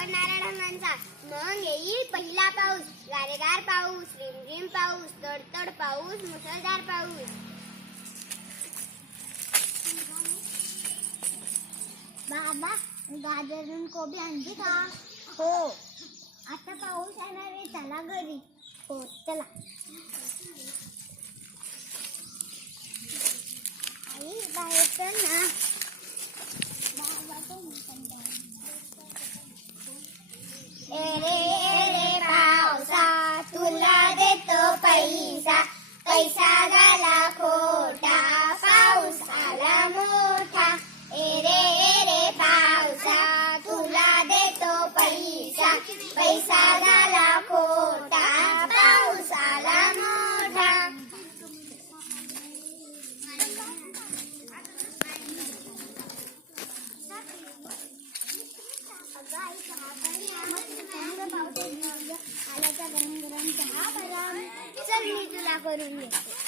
पकडणाऱ्या ढगांचा. मग येईल पहिला पाऊस, गारेगार पाऊस, रिमझिम पाऊस, तडतड पाऊस, मुसळधार पाऊस. बाबा, गाजर आणि कोबी आणली का? हो. आता पाऊस येणार आहे, चला घरी. हो चला. आई बाहेर चल ना. एरे एरे पावसा, तुला देतो पैसा, पैसा झाला खोटा, पाऊस आला मोठा. एरे एरे पावसा, तुला देतो पैसा, पैसा झाला खोटा, पाऊस आला मोठा. आल्याचा गरम गरम चहा बरं, चल मी तुला करून देते.